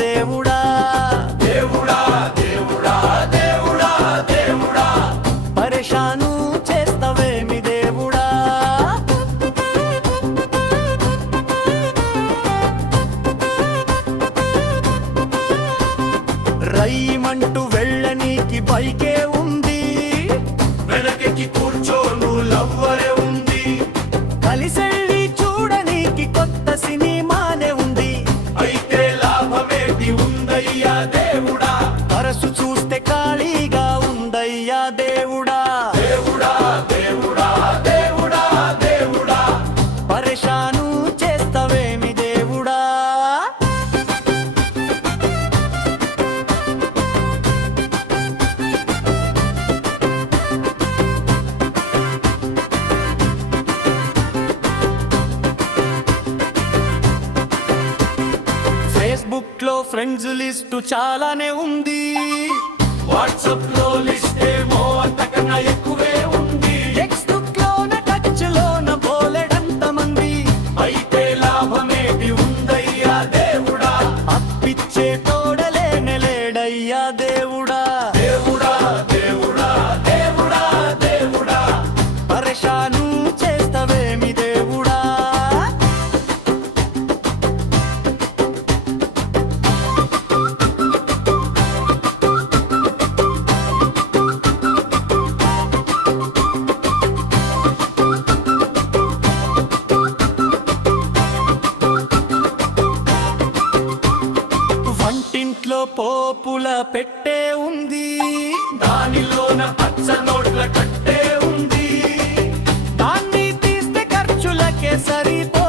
దేవుడా దేవుడా దేవుడా దేవుడా దేవుడా పరేషాను చేస్తవేమి దేవుడా రయ్యమంటూ వెళ్ళనీకి బైకే ఉంది, వెనకెక్కి కూర్చోను లవ్వరే ఉంది, కలిసెళ్ళి చూడనీకి కొత్త సినిమానే ఉంది. అయితే లాభమేటి ఉందయ్యా దేవుడా పరసు చూస్తే ఖాళీగా ఉందయ్యా దేవుడా దేవుడా దేవుడా దేవుడా దేవుడా పరేషాను చేస్తవేమి దేవుడా ఫేస్బుక్ లో ఫ్రెండ్స్ లిస్టు చాలానే ఉంది, వాట్సాప్ లో లిస్ట్ ఏమో అంతకన్నా ఎక్కువే ఉంది, టెక్స్ట్ లోన టచ్ లోన బోలెడంత మంది. అయితే లాభమేటి ఉందయ్యా దేవుడా అప్పిచ్చే తోడలేనే లేడయ్యా దేవుడా దేవుడా దేవుడా దేవుడా దేవుడా పరేషాను చేస్తవేమి దేవుడా వంటింట్లో పోపుల పెట్టే ఉంది, దానిలోన పచ్చ నోట్ల కట్టే ఉంది, దాన్ని తీస్తే ఖర్చులకే సరిపో